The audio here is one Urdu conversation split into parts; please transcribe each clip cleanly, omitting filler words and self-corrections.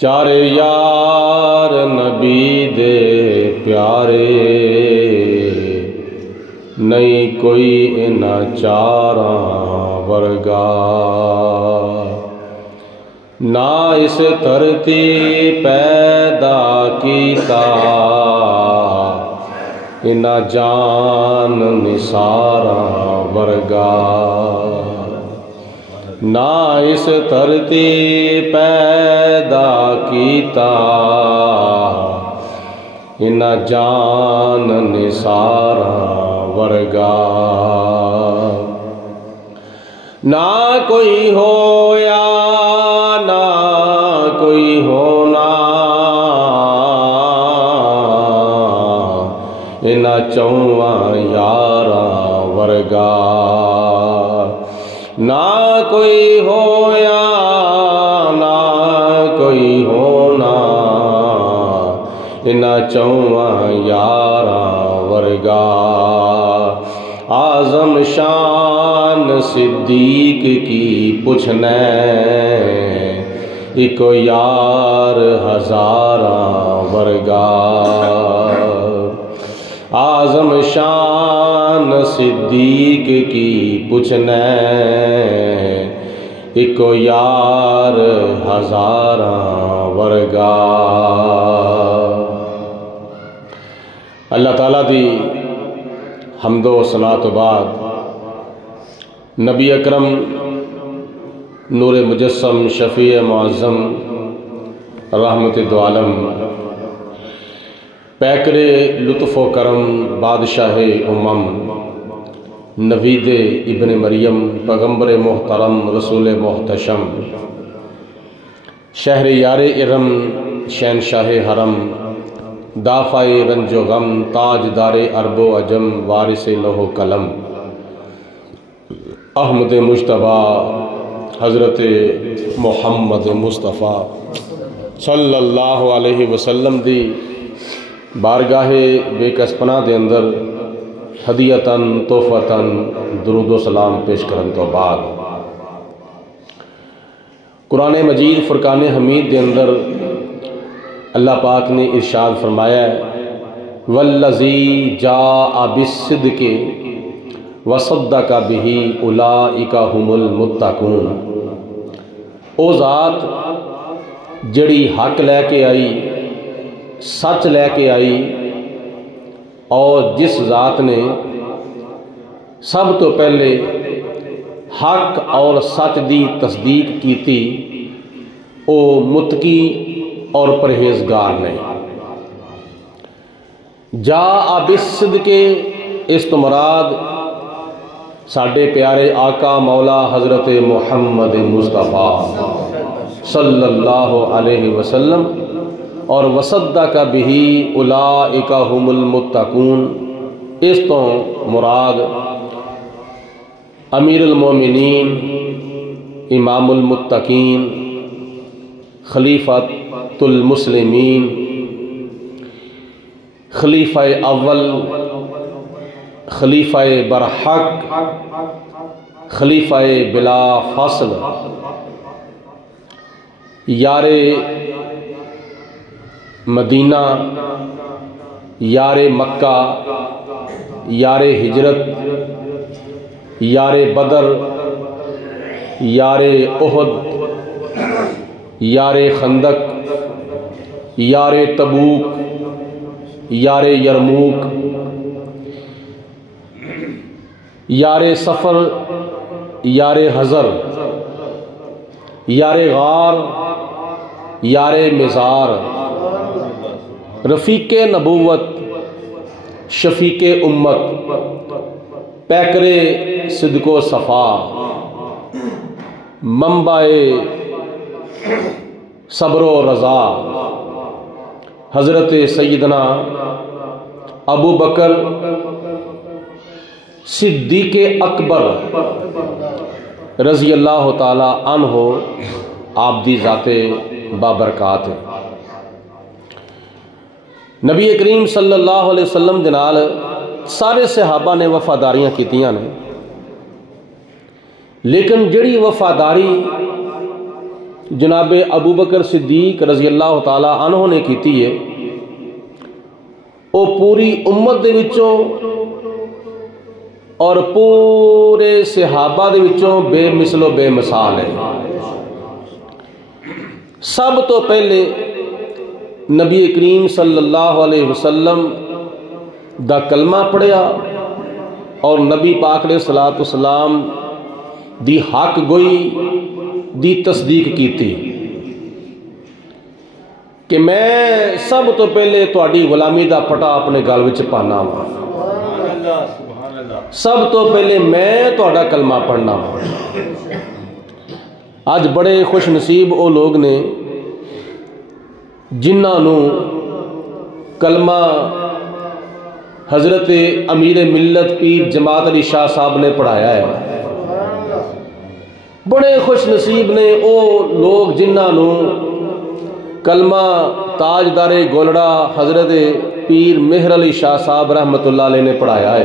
چارے یار نبی دے پیارے، نہیں کوئی انہاں چاراں ورگا، نہ اس دھرتی پیدا کیتا انہاں جان نثاراں ورگا، نہ اس دھرتی پیدا کیتا انہاں جان نثاراں ورگا، نہ کوئی ہویا نہ کوئی ہونا انہاں چواں یاراں ورگا، نہ کوئی ہویا نہ کوئی ہونا انہاں چواں یاراں ورگا، اعظم شان صدیق کی پوچھنے ایک یار ہزاراں ورگا، اعظم شان صدیق کی پوچھنے ایک یار ہزاراں ورگا۔ اللہ تعالیٰ دی حمد و ثنا تو بعد نبی اکرم نور مجسم شفیع معظم رحمت دو عالم پیکر لطف و کرم بادشاہ امم نوید ابن مریم پیغمبر محترم رسول محتشم شہر یار ارم شہنشاہ حرم دافع رنج و غم تاج دار عرب و عجم وارث لوح و قلم احمد مجتبیٰ حضرت محمد مصطفیٰ صلی اللہ علیہ وسلم دی بارگاہ بے کسپناہ دے اندر ہدیتاً تحفتاً درود و سلام پیش کرن تو بعد قرآن مجید فرقان حمید دے اندر اللہ پاک نے ارشاد فرمایا ہے والذی جاء بالصدق وصدق بہ اولئک هم المتقون، او ذات جڑی حق لے کے آئی سچ لے کے آئی اور جس ذات نے سب تو پہلے حق اور سچ دی تصدیق کی تھی او متقی اور پرہیزگار نے۔ جاء بالصدق اس تو مراد ساڈے پیارے آقا مولا حضرت محمد مصطفیٰ صلی اللہ علیہ وسلم اور وصدق بہ اولئک هم المتقون اس تو مراد امیر المومنین امام المتقین خلیفۃ المسلمین خلیفہ اول خلیفہ برحق خلیفہ بلا فصل یار مدینہ یار مکہ یار ہجرت یار بدر یار احد یار خندق یار تبوک یار یرموک یار سفر یار حضر یار غار یار مزار رفیق نبوت شفیق امت پیکر صدق و صفا منبع صبر و رضا حضرت سیدنا ابو بکر صدیق اکبر رضی اللہ تعالی عنہ آپ دی ذات بابرکات ہے۔ نبی کریم صلی اللہ علیہ وسلم دے نال سارے صحابہ نے وفاداریاں کیتیاں نے، لیکن جڑی وفاداری جناب ابو بکر صدیق رضی اللہ تعالی عنہ نے کیتی ہے وہ پوری امت دے وچوں اور پورے صحابہ دے وچوں بے مثل و بے مثال ہے۔ سب تو پہلے نبی کریم صلی اللہ علیہ وسلم دا کلمہ پڑھیا اور نبی پاک علیہ الصلوۃ والسلام دی حق گوئی دی تصدیق کیتی کہ میں سب تو پہلے تہاڈی غلامی دا پٹا اپنے گل وچ پانا وا، سب تو پہلے میں تہاڈا کلمہ پڑھنا وا۔ اج بڑے خوش نصیب وہ لوگ نے جنہاں نو کلمہ حضرت امیر ملت پیر جماعت علی شاہ صاحب نے پڑھایا ہے۔ بڑے خوش نصیب نے وہ لوگ جنہاں نو کلمہ تاجدار گولڑا حضرت پیر مہر علی شاہ صاحب رحمۃ اللہ علیہ نے پڑھایا ہے۔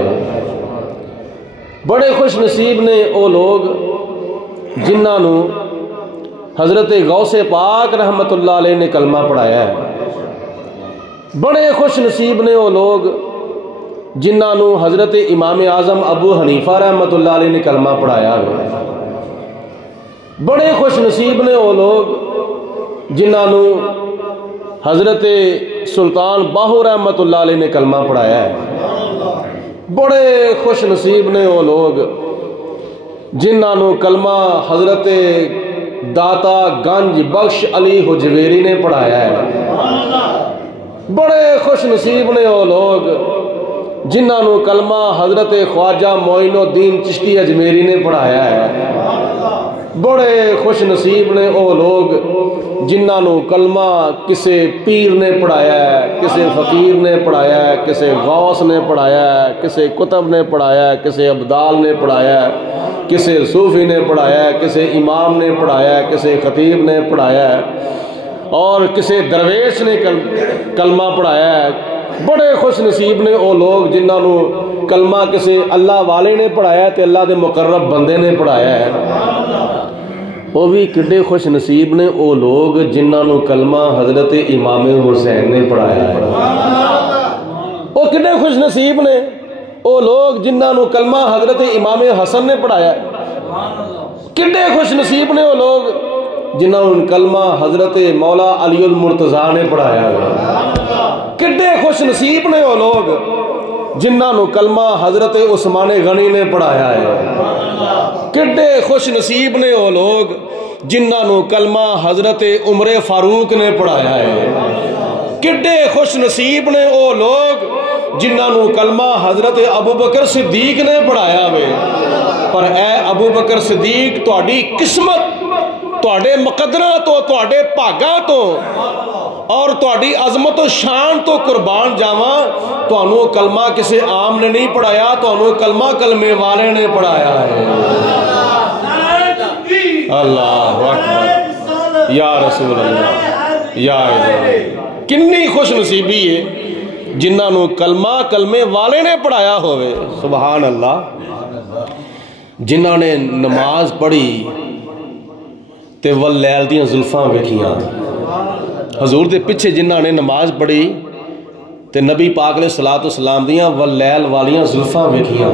بڑے خوش نصیب نے وہ لوگ جنہاں نو حضرت غوث پاک رحمۃ اللہ علیہ نے کلمہ پڑھایا ہے۔ بڑے خوش نصیب نے وہ لوگ جنہاں نو حضرت امام اعظم ابو حنیفہ رحمۃ اللہ علیہ نے کلمہ پڑھایا ہے۔ بڑے خوش نصیب نے وہ لوگ جنہاں نو حضرت سلطان باہو رحمۃ اللہ علیہ نے کلمہ پڑھایا ہے۔ بڑے خوش نصیب نے وہ لوگ جنہاں نو کلمہ حضرت داتا گنج بخش علی حجویری نے پڑھایا ہے۔ بڑے خوش نصیب نے وہ لوگ جنہاں نو کلمہ حضرت خواجہ معین الدین چشتی اجمیری نے پڑھایا ہے۔ بڑے خوش نصیب نے وہ لوگ جنہاں نو کلمہ کسے پیر نے پڑھایا ہے، کسے فقیر نے پڑھایا ہے، کسے غوث نے پڑھایا ہے، کسے کتب نے پڑھایا ہے، کسے ابدال نے پڑھایا ہے، کسے صوفی نے پڑھایا ہے، کسے امام نے پڑھایا ہے، کسے خطیب نے پڑھایا ہے اور کسے درویش نے کلمہ پڑھایا ہے۔ بڑے خوش نصیب نے وہ لوگ جنہاں نو کلمہ کسے اللہ والے نے پڑھایا ہے تے اللہ دے مقرب بندے نے پڑھایا ہے۔ وہ بھی کڈے خوش نصیب نے وہ لوگ جنہاں نو کلمہ حضرت امام حسین نے پڑھایا ہے۔ وہ کڈے خوش نصیب نے وہ لوگ جنہاں نو کلمہ حضرت امام حسن نے پڑھایا ہے۔ کڈے خوش نصیب نے وہ لوگ جنہاں نو کلمہ حضرت مولا علی المرتضیٰ نے پڑھایا ہے۔ کڈے خوش نصیب نے وہ لوگ جنہاں نو کلمہ حضرت عثمان غنی نے پڑھایا ہے۔ کڈے خوش نصیب نے وہ لوگ جنہاں نو کلمہ حضرت عمر فاروق نے پڑھایا ہے۔ کڈے خوش نصیب نے وہ لوگ جنہاں نو کلمہ حضرت ابو بکر صدیق نے پڑھایا ہے۔ پر اے ابو بکر صدیق تہاڈی قسمت تہاڈے مقدراں تو تہاڈے بھاگاں تو اور تہاڈی عظمت و شان تو قربان جاواں، تہانوں کلمہ کسے عام نے نہیں پڑھایا، تہانوں کلمہ کلمے والے نے پڑھایا ہے۔ اللہ اکبر یا رسول اللہ یا الہ۔ کنی خوش نصیبی ہے جنہاں نو کلمہ کلمے والے نے پڑھایا ہوئے۔ سبحان اللہ۔ جنہاں نے نماز پڑھی تے واللیل دیاں زلفاں ویکھیاں، حضور دے پیچھے جنہاں نے نماز پڑھی تے نبی پاک علیہ الصلوۃ والسلام دیاں واللیل والیاں زلفاں ویکھیاں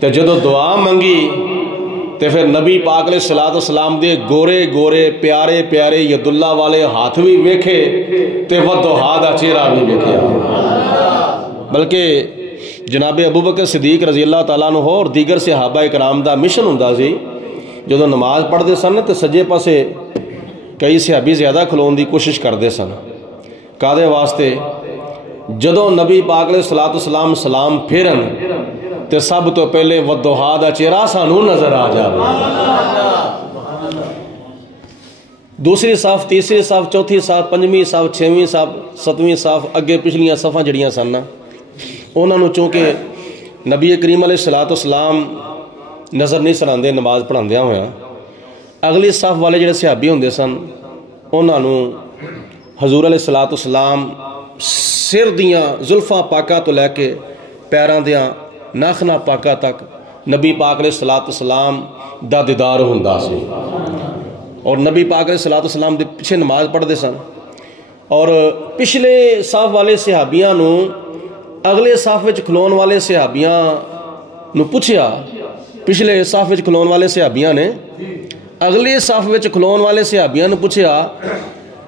تے جدو دعا منگی تے پھر نبی پاک علیہ الصلوۃ والسلام دے گورے گورے پیارے پیارے ید اللہ والے ہاتھ بھی ویکھے تے والضحیٰ دا چہرہ بھی ویکھیا۔ بلکہ جناب ابو بکر صدیق رضی اللہ تعالیٰ عنہ اور دیگر صحابہ اکرام دا مشن ہوندا سی جدو نماز پڑھتے سن تے سجے پاسے کئی صحابی زیادہ کھلون دی کوشش کرتے سن۔ کادے واسطے جدو نبی پاک علیہ الصلوۃ والسلام سلام پھیرن تے سب تو پہلے والضحیٰ دا چہرہ سانو نظر آ جائے۔ دوسری صف، تیسری صف، چوتھی صف، پنجویں صف، چھویں صف، ستویں صف، اگے پچھلیاں صفاں جڑیاں سن انہاں نوں چونکہ نبی کریم علیہ الصلوۃ والسلام نظر نہیں سراندے نماز پڑھاندیاں ہویا، اگلی صف والے جڑے صحابی ہوندے سن انہاں نوں حضور علیہ الصلوۃ والسلام سر دیاں زلفاں پاکاں تو لے کے پیراں دیاں ناخنا پاکاں تک نبی پاک علیہ الصلوۃ والسلام دا دیدار ہوندا سی۔ اور نبی پاک علیہ الصلوۃ والسلام دے پیچھے نماز پڑھتے سن اور پچھلے صف والے صحابیاں نو اگلے صف وچ کھلون والے صحابیاں نو پوچھیا، پچھلے صف وچ کھلون والے صحابیاں نے اگلے صف وچ کھلون والے صحابیاں نو پوچھیا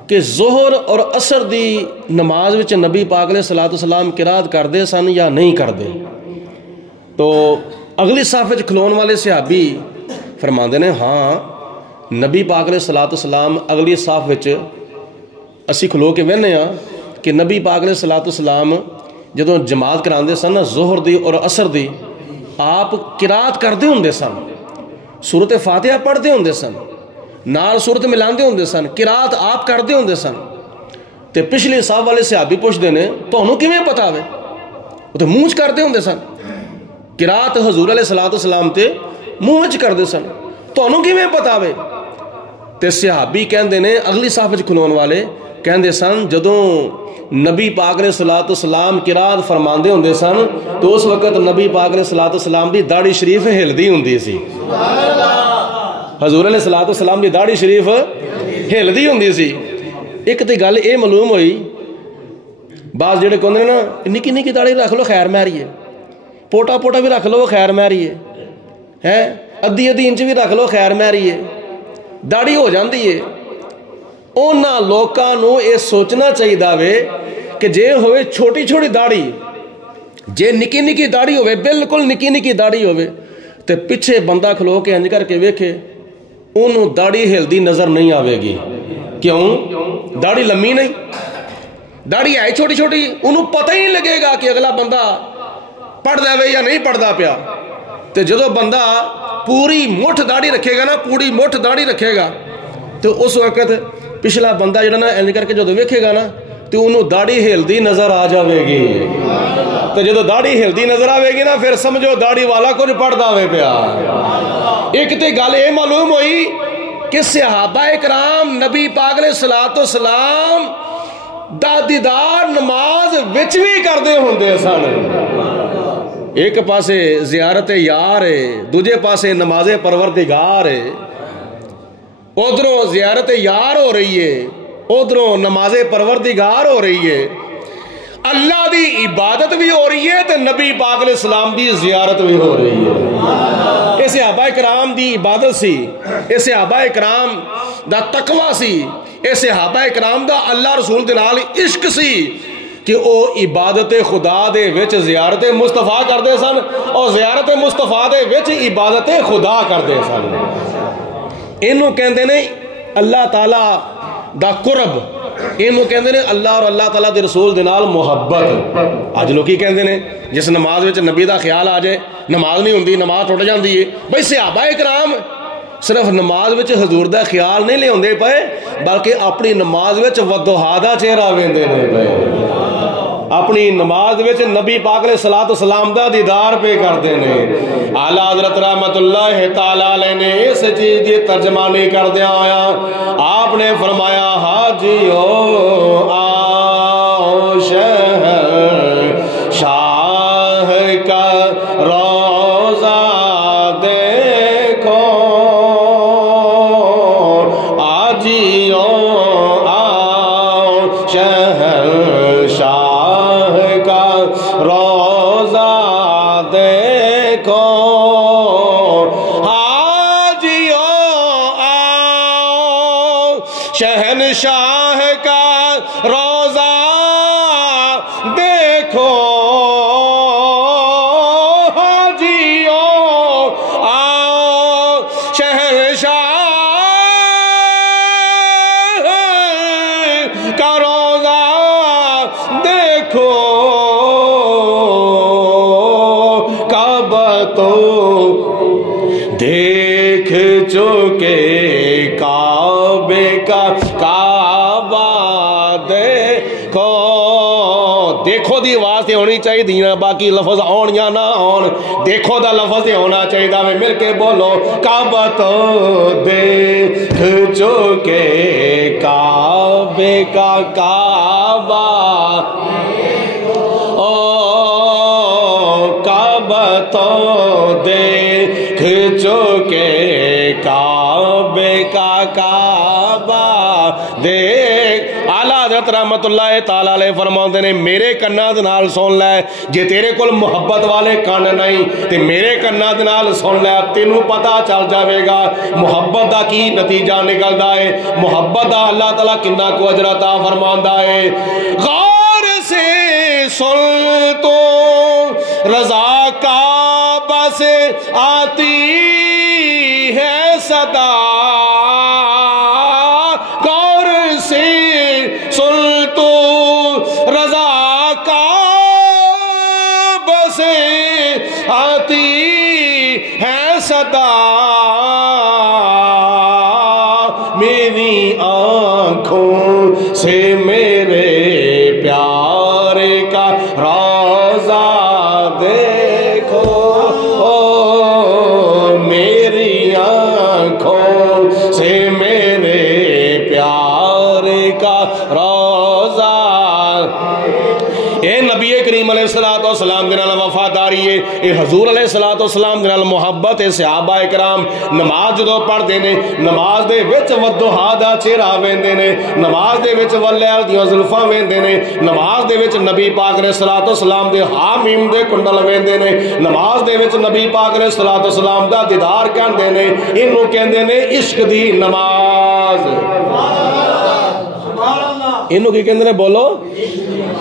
کہ ظہر اور عصر دی نماز وچ نبی پاک علیہ الصلوۃ والسلام قرات کردے سن یا نہیں کردے؟ تو اگلی صف وچ کھلون والے صحابی فرماندے نے ہاں نبی پاک علیہ الصلوۃ والسلام اگلی صف وچ اسی کھلو کے وہنے ہاں کہ نبی پاک علیہ الصلوۃ والسلام جدوں جماعت کراندے سن ظہر دی اور عصر دی آپ قرات کردے ہوندے سن، سورت فاتحہ پڑھتے ہوندے سن، نال سورت ملاندے ہوندے سن، قرات آپ کردے ہوندے سن۔ تے پچھلے صف والے صحابی پوچھتے نے تانوں کیویں پتا وے؟ وہ تو منہ چ کردے ہوندے سن، قرات حضور علیہ الصلوۃ والسلام تے منہ چ کردے سن، تانوں کیویں پتا وے؟ تے صحابی کہندے نے اگلی صف وچ کھلون والے کہندے سن جدوں نبی پاک علیہ الصلوۃ والسلام قرات فرماندے ہوندے سن تو اس وقت نبی پاک علیہ الصلوۃ والسلام دی داڑھی شریف ہلدی ہوندی سی، حضور علیہ الصلوۃ والسلام دی داڑھی شریف ہلدی ہوندی سی۔ ایک تے گل اے معلوم ہوئی، بعض جڑے کہندے نا نکی نکی داڑھی رکھ لو خیر مہری ہے، پوٹا پوٹا بھی رکھ لو خیر مہری ہے، ادھی ادھی انچ بھی رکھ لو خیر مہری ہے، داڑھی ہو جاندی ہے۔ انہاں لوکاں نو اے سوچنا چاہیے وے کہ جے ہوئے چھوٹی چھوٹی داڑھی، جے نکی نکی داڑھی ہوئے بالکل نکی نکی داڑھی ہوئے تے پیچھے بندہ کھلو کے انج کر کے ویکھے انہوں داڑھی ہلدی نظر نہیں آوے گی۔ کیوں؟ داڑھی لمبی نہیں، داڑھی ہے چھوٹی چھوٹی، انہوں پتہ ہی نہیں لگے گا کہ اگلا بندہ پڑھ دے وے یا نہیں پڑھ دا پیا۔ تے جدو بندہ پوری مٹھ داڑھی رکھے گا نا، پوری مٹھ داڑھی رکھے گا تو اس وقت پچھلا بندہ جڑا نا انج کر کے جدو ویکھے گا نا تو انہوں داڑھی ہلدی نظر آ جاوے گی۔ تو جدو داڑھی ہلدی نظر آوے گی نا پھر سمجھو داڑھی والا کچھ پڑھ داوے پیا۔ ایک تے گل اے معلوم ہوئی کہ صحابہ اکرام نبی پاک علیہ الصلوۃ والسلام دا دیدار نماز وچ بھی کردے ہوندے سن۔ ایک پاسے زیارت یار ہے، دوجے پاسے نماز پروردگار ہے، ادھروں زیارت یار ہو رہی ہے، ادھروں نماز پروردگار ہو رہی ہے، اللہ دی عبادت بھی ہو رہی ہے تو نبی پاک علیہ السلام دی زیارت بھی ہو رہی ہے۔ یہ صحابہ اکرام دی عبادت سی، یہ صحابہ اکرام دا تقوی سی، یہ صحابہ اکرام دا اللہ رسول دے نال عشق سی کہ او عبادت خدا دے وچ زیارت مصطفیٰ کردے سن اور زیارت مصطفیٰ دے وچ عبادت خدا کردے سن۔ انہوں کہندے نے اللہ تعالیٰ دا قرب، انہوں کہندے نے اللہ اور اللہ تعالیٰ دے رسول دے نال محبت۔ آج لوگ کی کہندے نے جس نماز وچ نبی دا خیال آ جائے نماز نہیں ہوندی، نماز ٹوٹ جاندی ہے۔ بھئی صحابہ اکرام صرف نماز وچ حضور دا خیال نہیں لے ہوندے پئے بلکہ اپنی نماز وچ وضحا دا چہرہ ویندے نے پئے، اپنی نماز وچ نبی پاک علیہ الصلوۃ والسلام دا دیدار پہ کردے نے۔ اعلیٰ حضرت رحمت اللہ تعالیٰ علیہ نے اس چیز دی ترجمانی کردیا ہویا آپ نے فرمایا حاجیو آؤ شہر شاہ کا روزہ دیکھو، حاجیو آؤ شہر شاہ کا روزہ دیکھو، حاجیو آؤ شہنشاہ کا روزہ دیکھو، حاجیو آؤ شہنشاہ کا روزہ دیکھو، کعبہ تو دیکھ چکے کعبے کا کعبہ دیکھو۔ دیکھو دی آواز تے ہونی چاہیے دینا، باقی لفظ آن یا نہ آن، دیکھو دا لفظ تے ہونا چاہیے دا میں مل کے بولو، کعبہ تو دیکھ چکے کعبے کا کعبہ، کعبہ تو دیکھ چکے کعبے کا کعبہ۔ دیکھ آلہ حضرت رحمت اللہ تعالی علیہ فرماتے نے میرے کناں دے نال سن لے جے تیرے کول محبت والے کان نہیں تے میرے کناں دے نال سن لے تینوں پتہ چل جاوے گا محبت دا کی نتیجہ نکلدا ہے محبت دا اللہ تعالی کنا کو اجر عطا فرماندا ہے غور سے سن تو رضا کعبہ سے آتی ہے صدا غور سے سن تو رضا کعبہ سے آتی ہے صدا میری آنکھوں سے میرے پیارے کا روضہ دیکھو میری آنکھوں سے میرے پیارے کا روضہ اے نبی کریم علیہ السلام کے نال وفاداری ہے اے حضور علیہ السلام کے نال محبت ہے صحابہ کرام نماز جدو پڑھتے ہیں نماز دے وچ والضحا دا چہرہ ویندے نے نماز دے وچ واللیل دیاں زلفاں ویندے نے نماز دے وچ نبی پاک علیہ السلام دے حامیم دے کنڈل ویندے نے نماز دے وچ نبی پاک علیہ السلام دا دیدار کہندے نے انہوں کہندے نے عشق دی نماز انہوں کی کہندے نے بولو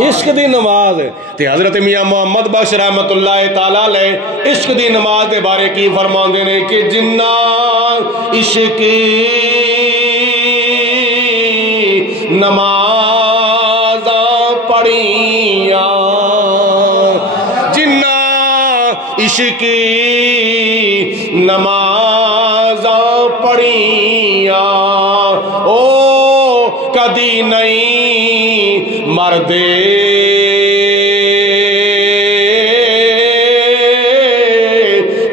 عشق دی نماز تے حضرت میاں محمد بخش رحمت اللہ تعالیٰ علیہ عشق دی نماز دے بارے کی فرماندے نے کہ جنہ عشق نماز پڑھیاں جنہ عشق نماز پڑھیاں او کدی نہیں مردے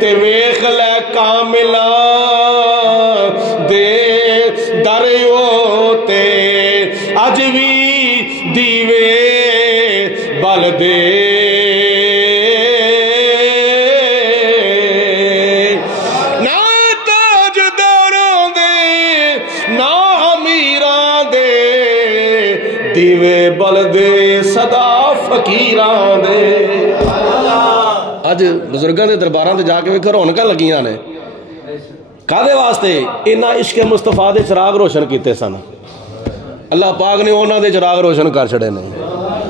تے ویکھ لے کاملا دے دریو تے اج وی دیوے بل دے دیوے بلدے صدا فقیران دے اج بزرگاں دے درباراں تے جا کے ویکھو رونقاں لگیاں نے کادے واسطے انہاں عشق مصطفیٰ دے چراغ روشن کیتے سن اللہ پاک نے انہاں دے چراغ روشن کر چھڑے نے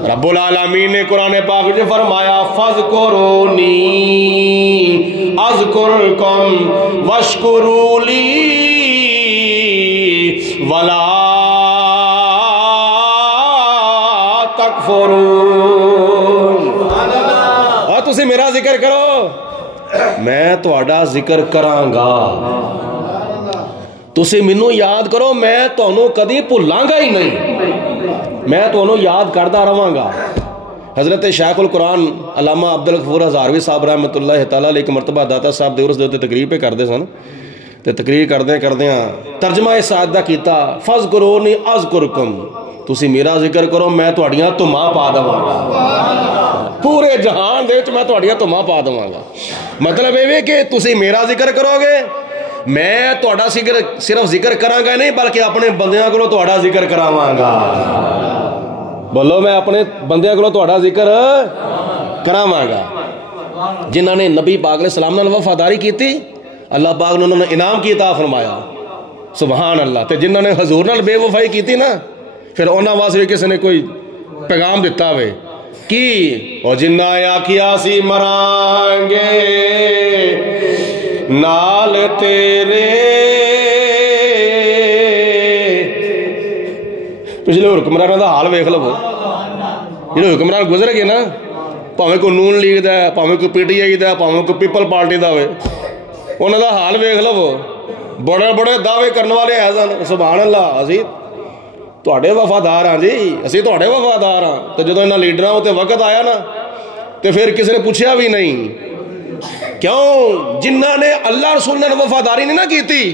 رب العالمین نے قرآن پاک جو فرمایا فَاذْكُرُونِي أَذْكُرْكُمْ وَاشْكُرُوا لِي وَلَا اور تسی میرا ذکر کرو میں تہاڈا ذکر کراں گا تسی مینوں یاد کرو میں تانوں کدی بھلاں گا ہی نہیں میں تانوں یاد کردا رہواں گا حضرت شیخ القرآن علامہ عبدالغفور ہزاروی صاحب رحمۃ اللہ تعالیٰ علیہ ایک مرتبہ داتا صاحب دے عرس دے تقریر پہ کردے سن تے تقریر کردے ترجمہ اس آیت دا کیتا فَاذْكُرُونِي أَذْكُرْكُمْ تسی میرا ذکر کرو میں تہاڈیاں تُماں پا دواں گا پورے جہان دے وچ میں تہاڈیاں تُماں پا دواں گا مطلب یہ کہ تسی میرا ذکر کرو گے میں تہاڈا صرف ذکر کراں گا نہیں بلکہ اپنے بندیاں کولوں تہاڈا ذکر کراواں گا بولو میں اپنے بندیاں کولوں تہاڈا ذکر کراواں گا جنہاں نے نبی پاک علیہ السلام نال وفاداری کیتی اللہ پاک نے انہوں نے انعام کی عطا فرمایا سبحان اللہ تے جنہاں نے حضور نال بے وفائی کیتی نا پھر انہاں واسطے کسی نے کوئی پیغام دیتا ہوئے کی اور جنہ آکھیا سی مران گے نال تیرے پچھلے حکمرانوں دا حال ویکھ لو جڑے حکمران گزر گئے نا پاویں کوئی نون لیگ دا ہے پاویں کوئی پی ٹی آئی دا ہے پاویں کوئی پیپل پارٹی دا ہوئے انہاں دا حال ویکھ لو بڑے بڑے دعوے کرنے والے ہیں سن سبحان اللہ اسی تہاڈے وفادار ہاں جی اسی تہاڈے وفادار ہاں تے جدوں انہاں لیڈراں تے وقت آیا نا تے پھر کسی نے پوچھیا بھی نہیں کیوں جنہاں نے اللہ رسول نال وفاداری نہیں نہ کیتی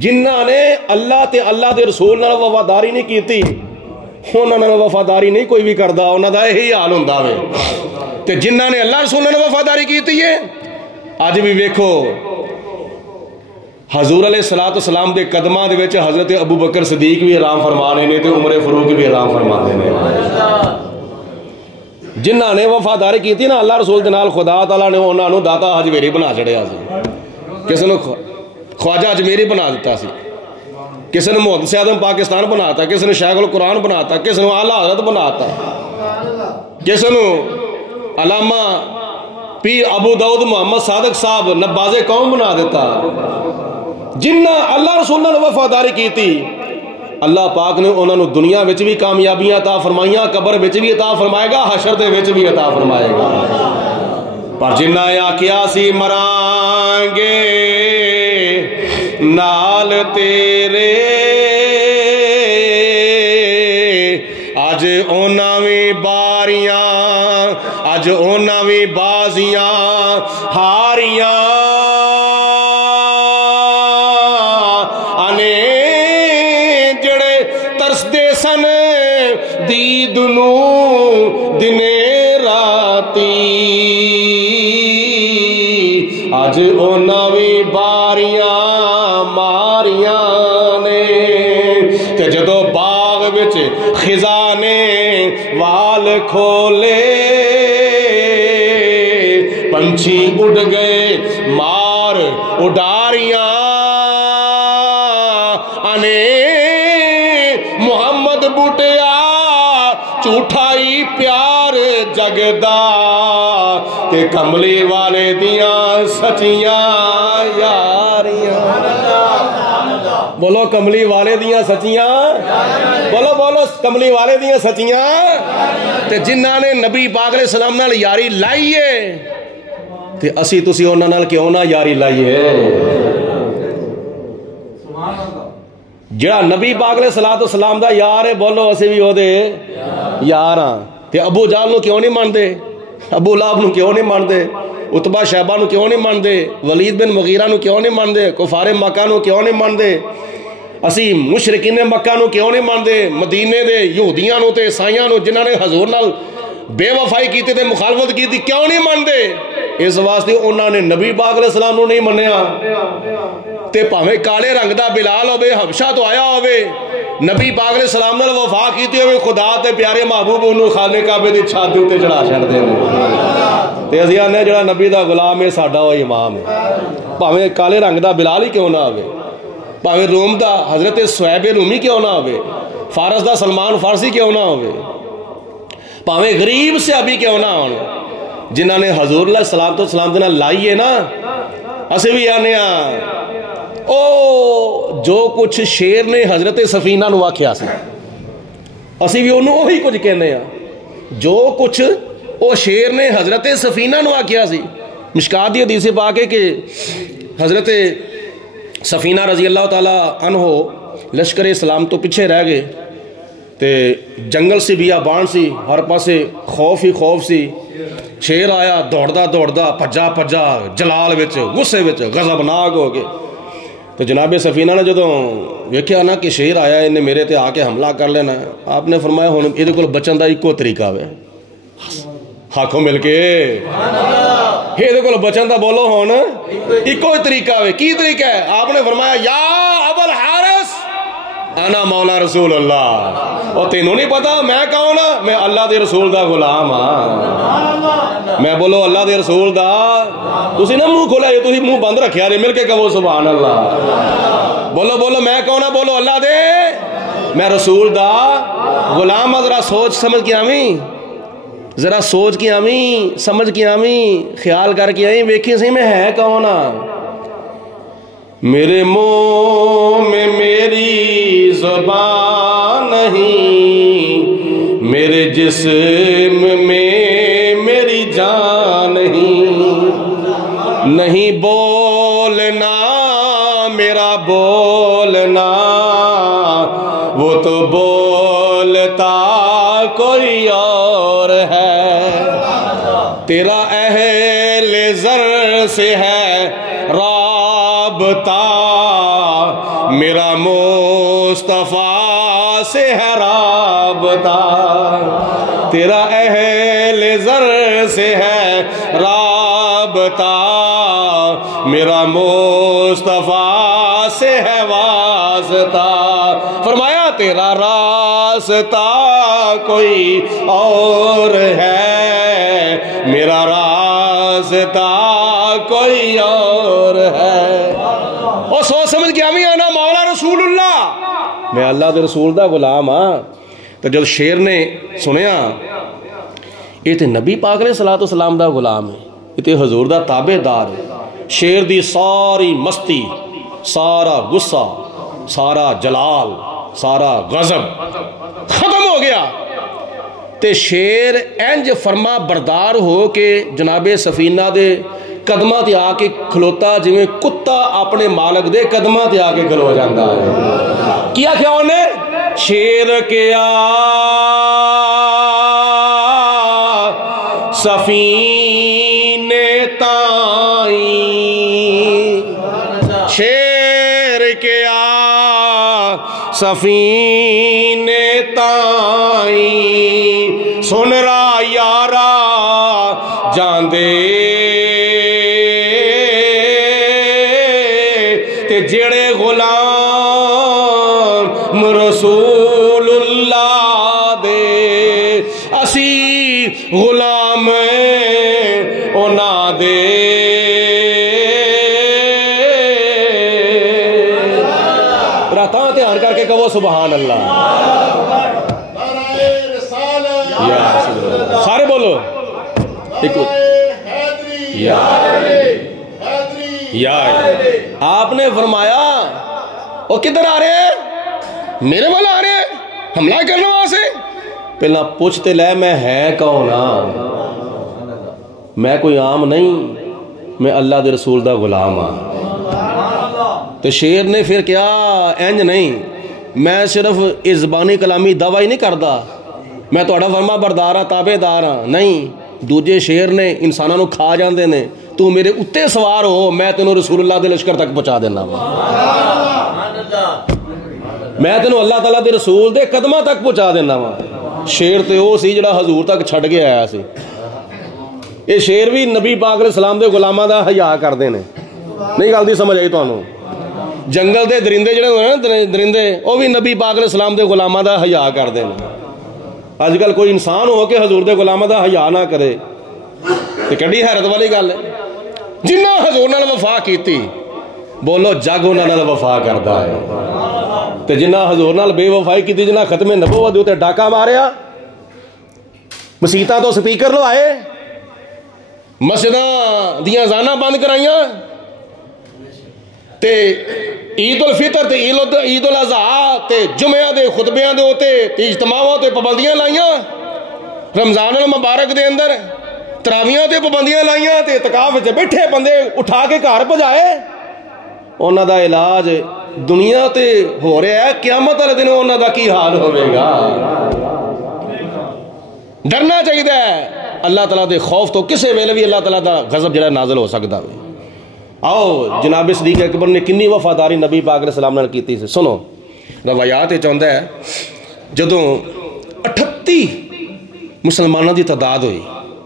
جنہاں نے اللہ تے اللہ دے رسول نال وفاداری نہیں کیتی انہاں نال وفاداری نہیں کوئی بھی کردا انہاں دا یہی حال ہوندا وے تے جنہاں نے اللہ رسول نال وفاداری کیتی ہے اج بھی ویکھو حضور علیہ الصلوۃ والسلام دے قدماں دے وچ حضرت ابو بکر صدیق بھی آرام فرما رہے ہیں تے عمر فاروق بھی آرام فرما رہے ہیں. جنہاں نے وفاداری کی نا اللہ رسول دے نال خدا تعالیٰ نے انہاں نوں داتا اجمیری بنا چھڑیا سی. کسے نوں خواجہ اجمیری بنا دیتا سی, کسے نے محمد اعظم پاکستان بناتا, کسے نے شیخ القرآن بناتا, کسے نے اعلیٰ حضرت بناتا, کسے نے علامہ پیر ابو داؤد محمد صادق صاحب نباز قوم بنا دیتا. جنہ اللہ رسول نے وفاداری کی تھی اللہ پاک نے انہوں نے دنیا وچ بھی کامیابیاں عطا فرمائیاں, قبر وچ بھی عطا فرمائے گا, حشر دے وچ بھی عطا فرمائے گا. پر جنہ آکھیا سی مران گے نال تیرے, اج اونا وی باریاں, اج اونا وی بازیاں ہاریاں آنے جڑے ترسدے سن دید نو دنے راتی, اج اونا وی باریاں ماریاں نے. تے جدو باغ وچ خزانے وال کھولے پنچھی اڑ گئے مار اڈاریاں آنے محمد بوٹیا جھوٹائی پیار جگدا تے کملی والے دیاں سچیاں یاریاں. بولو کملی والے دیاں سچیاں, بولو بولو کملی والے دیاں سچیاں. تے جنہاں نے نبی پاک علیہ السلام نال یاری لائیے تے اسی تسی انہاں نال کیوں نہ یاری لائیے. جڑا نبی پاک علیہ السلام دا یار ہے بولو اسی بھی او دے یار ہاں. تے ابو جہل نو کیوں نہیں مانتے, ابو لہب نو کیوں نہیں مانتے, عتبہ شیبہ نو کیوں نہیں مانتے, ولید بن مغیرہ نو کیوں نہیں مانتے, کفار مکہ نو کیوں نہیں مانتے, اسی مشرکین مکہ نو کیوں نہیں مانتے, مدینے دے یہودیاں نو تے عیسائیاں نو جنہاں نے حضور نال بے وفائی کیتے تے مخالفت کیتی کیوں نہیں مانتے. اس واسطے انہاں نے نبی پاک علیہ السلام نو نہیں منیا تے پاویں کالے رنگ دا بلال ہوے حبشہ تو آیا ہوے نبی پاک علیہ السلام نال وفا کیتی ہوے خدا تے پیارے محبوب انہوں خانے کعبے دی چھت دے اوتے چڑھا چھڑدے نے. تے اسی آنے جڑا نبی دا غلام ہے ساڈا او امام ہے, پاویں کالے رنگ دا بلال ہی کیوں نہ ہوے, پاویں روم دا حضرت صہیب رومی کیوں نہ ہوے, فارس دا سلمان فارسی کیوں نہ ہوے, پاویں غریب صحابی کیوں نہ ہون, جنہاں نے حضور علیہ السلام دے نال لائیے نا. اسے بھی آنے او جو کچھ شیر نے حضرت سفینہ نو آکھیا سی اسی بھی انہوں وہی کچھ کہنے ہیں, جو کچھ او شیر نے حضرت سفینہ نو آکھیا سی. مشکات دی حدیث پاک ہے کہ حضرت سفینہ رضی اللہ تعالیٰ عنہ لشکر اسلام تو پیچھے رہ گئے تے جنگل سے بیابان سی, ہر پاسے خوف ہی خوف سی. شیر آیا دوڑدا دوڑدا پجا پجا جلال وچ غصے وچ غضبناک ہو گئے. تو جناب سفینہ نے جدوں ویکھیا نا کہ شیر آیا انہیں میرے تے آ کے حملہ کر لینا, آپ نے فرمایا ہن ایدے کول بچن دا ایکو طریقہ ہے, ہاتھوں مل کے ایدے کول بچن دا بولو ہن ایکو طریقہ ہے. کی طریقہ ہے؟ آپ نے فرمایا یا ابو الحارث انا مولا رسول اللہ. اور تینوں نہیں پتا میں کون ہاں؟ میں اللہ دے رسول دا غلام ہاں. میں بولو اللہ دے رسول دا, تسی نہ منہ کھولا یہ تسی منہ بند رکھیا رہے, مل کے کہو سبحان اللہ. بولو بولو میں کون ہاں؟ بولو اللہ دے, میں رسول دا غلام. ذرا سوچ سمجھ کے آمیں, ذرا سوچ کے آمیں, سمجھ کے آمیں, خیال کر کے آئیں, ویکھیں صحیح میں ہے کون ہاں. میرے منہ میں میری زبان نہیں, میرے جسم میں میری جان نہیں بولنا میرا بولنا, وہ تو بولتا کوئی اور ہے. تیرا اہل زر سے ہے رابطہ, میرا مصطفیٰ سے ہے رابطہ. تیرا اہل زر سے ہے رابطہ, میرا مصطفیٰ فرمایا تیرا راستہ کوئی اور ہے، میرا راستہ کوئی اور ہے۔ اور سوچ سمجھ کے ہمیں آنا مولا رسول اللہ، میں اللہ دے رسول دا غلام ہاں۔ تو جب شیر نے سنیا یہ تے نبی پاک علیہ السلام دا غلام ہے، یہ تے حضور دا تابع دار ہے، شیر دی ساری مستی، سارا غصہ، سارا جلال، سارا غضب ختم ہو گیا تے شیر انج فرما بردار ہو کے جناب سفینہ دے قدمہ تے آ کے کھلوتا جویں کتا اپنے مالک دے قدمہ تے آ کے کھلو جاندہ ہے۔ کیا انہیں شیر کیا سفینے تائیں، شیر کیا سفینے تائیں، سن را یارا جاندے تے جڑے غلام رسول اللہ دے، اسی غلام اونا دے۔ راتاں دھیان کر کے کہو سبحان اللہ، سارے بولو یا آپ نے فرمایا وہ کدھر آ رہے ہیں؟ میرے والا آ رہے ہیں حملہ کرنے وہاں سے؟ پہلا پوچھتے لے میں ہے کون ہاں، میں کوئی عام نہیں، میں اللہ دے رسول دا غلام ہاں۔ تو شیر نے پھر کیا انج نہیں، میں صرف اس زبانی کلامی دعویٰ ہی نہیں کردا، میں تو اڑا فرما بردار ہاں، تابع دار ہاں، نہیں۔ دوجے شیر نے انسانوں نو کھا جاندے نے، تو میرے اتے سوار ہو، میں تینوں رسول اللہ دے لشکر تک پہنچا دینا، میں تینوں اللہ تعالیٰ دے رسول دے قدمہ تک پہنچا دینا۔ شیر تے وہ سی جڑا حضور تک چھڑ کے آیا سی۔ یہ شیر بھی نبی پاک علیہ السلام دے غلامہ دا حیا کردے نے، نہیں گل دی سمجھ آئی تانوں؟ جنگل دے درندے جڑے ہونے نا درندے، وہ بھی نبی پاک علیہ السلام دے غلامہ دا حیا کردے نے۔ آج کل کوئی انسان ہو کے حضور دے غلامہ دا حیا نہ کرے تے کڈی حیرت والی گل ہے۔ جنہ حضور نال وفا کیتی بولو جگ انہاں نال وفا کردا ہے، تے جنہ حضور نال بے وفائی کیتی، جنہ ختم نبوت دے تے ڈاکا ماریا، مسیتاں تو سپیکر لوائے، مسجداں دیاں زاناں بند کرائیاں، تے عید الفطر تے عید الاضحیٰ تے جمعہ دے خطبیاں دے ہوتے تے اجتماعوں تے پابندیاں لائیاں، رمضان المبارک دے اندر تراویاں تے پابندیاں لائیاں، تے اعتکاف وچ بیٹھے بندے اٹھا کے گھر بھجائے۔ انہاں دا علاج دنیا تے ہو رہا ہے، قیامت والے دن انہاں دا کی حال ہوے گا؟ ڈرنا چاہیے اللہ تعالیٰ دے خوف تو، کسے ویلے بھی اللہ تعالیٰ دا غضب جڑا نازل ہو سکتا ہے۔ آؤ جناب صدیق اکبر نے کنی وفاداری نبی پاک علیہ السلام نے کیتی سے سنو۔ روایات چاہتا ہے جدوں 38 مسلمانوں دی تعداد ہوئی،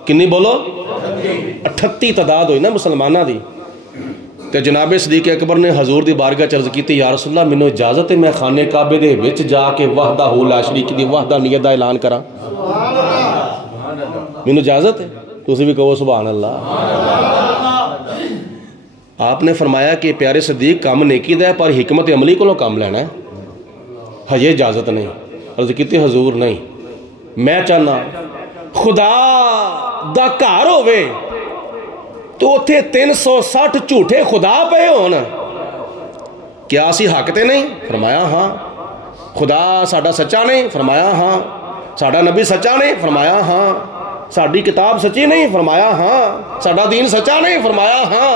کنی بولو 38 تعداد ہوئی نا مسلمانوں دی، تے جناب صدیق اکبر نے حضور دی بارگاہ چ عرض کیتی یا رسول اللہ مینوں اجازت ہے میں خانہ کعبے دے وچ جا کے وحدہ لا شریک دی وحدانیت دا اعلان کراں؟ مینوں اجازت ہے؟ تسی بھی کہو سبحان اللہ۔ آپ نے فرمایا کہ پیارے صدیق کام نیکی دا ہے پر حکمت عملی کو کام لینا ہے، ہجے اجازت نہیں۔ عرض کیتی حضور نہیں، میں چاہنا خدا دا گھر ہوے تو اتھے 360 جھوٹے خدا پے ہون، کیا اسی حق تے نہیں؟ فرمایا ہاں۔ خدا ساڈا سچا نہیں؟ فرمایا ہاں۔ ساڈا نبی سچا نہیں؟ فرمایا ہاں۔ ساڈی کتاب سچی نہیں؟ فرمایا ہاں۔ ساڈا دین سچا نہیں؟ فرمایا ہاں۔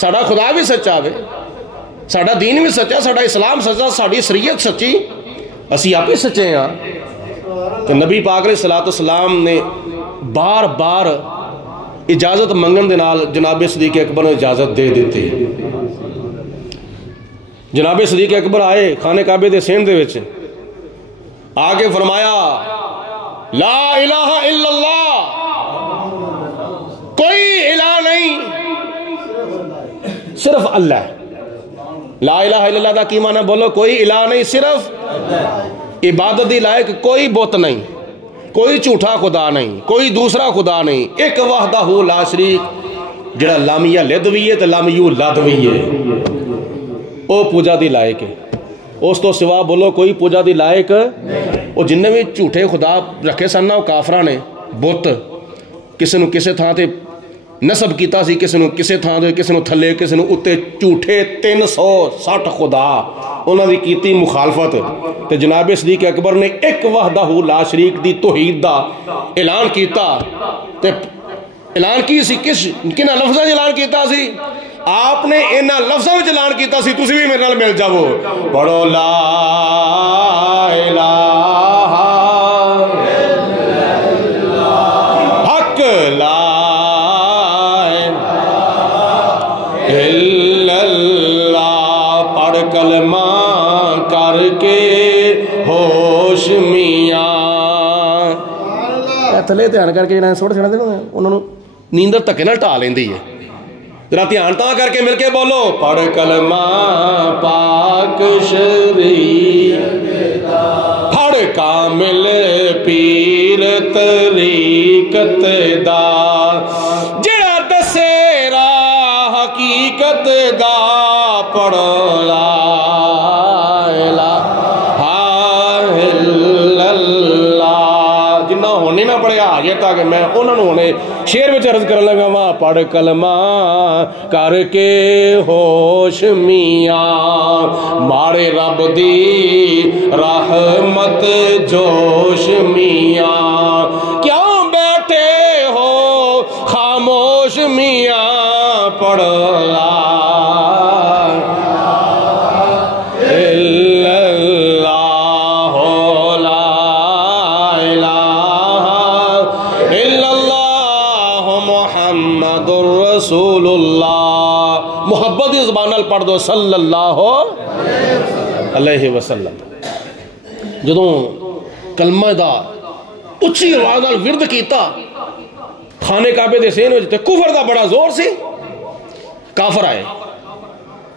ساڈا خدا بھی سچا وے، ساڈا دین بھی سچا، ساڈا اسلام سچا، ساڈی شریعت سچی، اسی آپ ہی سچے ہاں۔ تو نبی پاک علیہ السلام نے بار بار اجازت منگن دے نال جناب صدیق اکبر نے اجازت دے دیتی۔ جناب صدیق اکبر آئے خانہ کعبے دے سین دے وچ، آگے فرمایا لا الہ الا اللہ، کوئی الہ نہیں صرف اللہ ہے۔ لا الہ الا اللہ دا کی معنی بولو؟ کوئی الہ نہیں، صرف عبادت دی لائق کوئی بت نہیں، کوئی جھوٹا خدا نہیں، کوئی دوسرا خدا نہیں، ایک وحدہ لا شریک، جڑا لم یلد وی ہے تے لم یولد وی ہے، او پوجا دی لائق ہے۔ اس تو سوا بولو کوئی پوجا دی لائق؟ وہ جن بھی جھوٹے خدا رکھے سن نا کافراں نے، بت، کسی نو کسی تھان تے نسب کیتا سی، کسی نو کسی تھان تے، کسی نو تھلے، کسی نو اتے، جھوٹے 360 خدا انہاں دی کیتی مخالفت، تے جناب صدیق اکبر نے ایک وحدہ لا شریک دی توحید دا اعلان کیتا۔ تے اعلان کی سی کنہ لفظاں وچ اعلان کیتا سی؟ آپ نے انہاں لفظاں وچ اعلان کیتا سی، تسی بھی میرے نال مل جاؤ، پڑھو لا الہ حق لا الا اللہ، پڑھ کلمہ کر کے ہوش میاں۔ تھلے دھیان کر کے جنہیں سوڑ چھڑا دے انہوں نے نیندر تکے نہ ٹا لیندی ہے، ذرا دھیان تاں کر کے مل کے بولو، پڑھ کلمہ پاک شریعت دا، پڑھ کامل پیر طریقت دا، جڑا دسے راہ حقیقت دا، پڑھ لا الہ الا اللہ۔ جنہ ہونے نہ پڑھے آگے تاکہ میں انہوں نے ہونے شیر میں عرض کرنے لگا، وہاں پڑھ کلمہ کر کے ہوش میاں، مارے رب دی رحمت جوش میاں، کیوں بیٹھے ہو خاموش میاں، پڑھ لا الا اللہ، لا الہ الا اللہ محمد رسول اللہ۔ محبت دی زبان نال پڑھ دو صلی اللہ علیہ وسلم۔ جدوں کلمہ دا اچھی آواز نال ورد کیتا، خانے کعبے دے سین وچ تے کفر دا بڑا زور سی، کافر آئے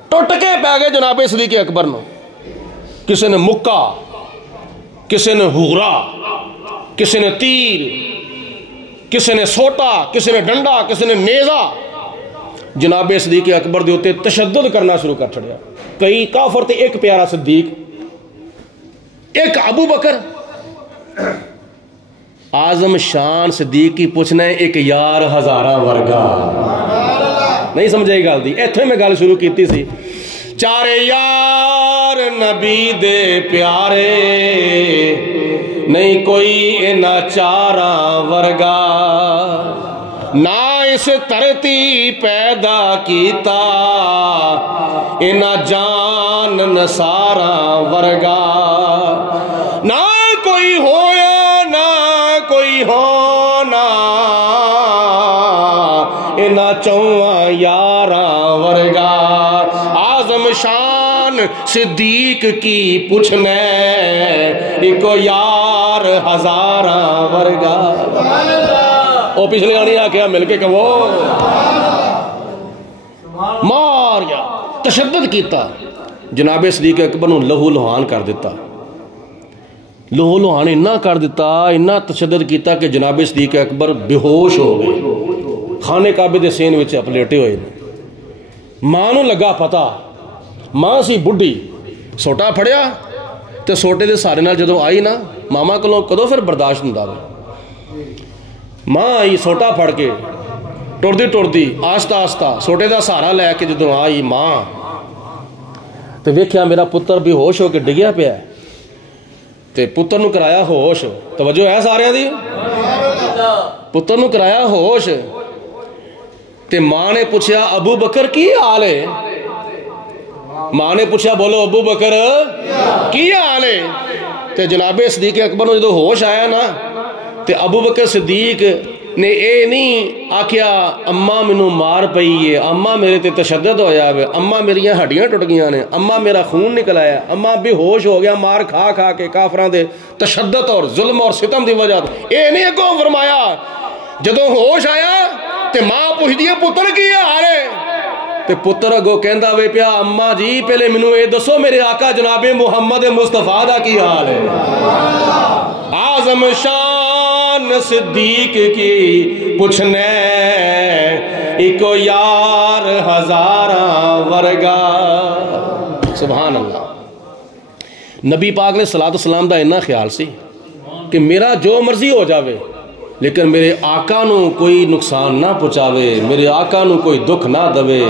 ٹوٹ کے پہ گئے جناب صدیق اکبر نو، کسی نے مکہ، کسی نے ہورا، کسی نے تیر، کسی نے سوٹا، کسی نے ڈنڈا، کسی نے نیزہ، جناب صدیق اکبر دے ہوتے تشدد کرنا شروع کر چھڑیا۔ کئی کافر تے ایک پیارا صدیق، ایک ابو بکر، اعظم شان صدیق کی پوچھنا ہے ایک یار ہزارہ ورگا، نہیں سمجھے گل دی، ایتھے میں گل شروع کیتی سی، چارے یار نبی دے پیارے، نہیں کوئی انہاں چاراں ورگا، نہ اس دھرتی پیدا کیتا انہاں جان نثاراں ورگا، نہ کوئی ہویا نہ کوئی ہونا انہاں چواں یاراں ورگا، اعظم شان صدیق کی پوچھنے ایکو یار ہزاراں ورگا۔ او پچھلے گاڑی آکھیا مل کے کہو، ماریا، تشدد کیتا، جناب صدیق اکبر نو لہو لہان کر دیتا، لہو لہان اتنا کر دیتا، اتنا تشدد کیتا کہ جناب صدیق اکبر بے ہوش ہو گئے، خانے کعبے دے سین وچ اپلیٹے ہوئے۔ ماں نو لگا پتا، ماں سی بڈھی، سوٹا پھڑیا تے سوٹے دے سارے نال جدوں آئی نا، ماما کولوں کدوں پھر برداشت ہوندا وے، ماں آئی سوٹا پھڑ کے ٹردی آہستہ آہستہ سوٹے دا سہارا لے کے جدوں آئی ماں تے ویکھیا میرا پتر بے ہوش ہو کے ڈگیا پیا ہے، تے پتر نو کرایا ہوش، توجہ ہے سارے دی، پتر نو کرایا ہوش، تے ماں نے پوچھا ابو بکر کی حال ہے، ماں نے پوچھا بولو ابو بکر کی حال ہے، تے جناب صدیق اکبر نو جدوں ہوش آیا نا، تے ابو بکر صدیق نے اے نہیں آکھیا اماں مینوں مار پئی ہے، اماں میرے تے تشدد ہویا ہے، اماں میریاں ہڈیاں ٹوٹ گیاں نے، اماں میرا خون نکل آیا، اماں بے ہوش ہو گیا مار کھا کھا کے کافراں دے تشدد اور ظلم اور ستم دی وجہ، اے نہیں اگوں فرمایا جدوں ہوش آیا تے ماں پوچھدی ہے پتر کی حال ہے، تے پتر اگو کہندا وے پیا اما جی پہلے مینوں اے دسو میرے آقا جناب محمد مصطفیٰ دا کی حال ہے؟ اعظم شان صدیق کی پوچھنے ایکو یار ہزاراں ورگا. سبحان اللہ. نبی پاک علیہ الصلوۃ والسلام دا اتنا خیال سی کہ میرا جو مرضی ہو جاوے لیکن میرے آقا نو کوئی نقصان نہ پہنچاوے، میرے آقا نو کوئی دکھ نہ دوے.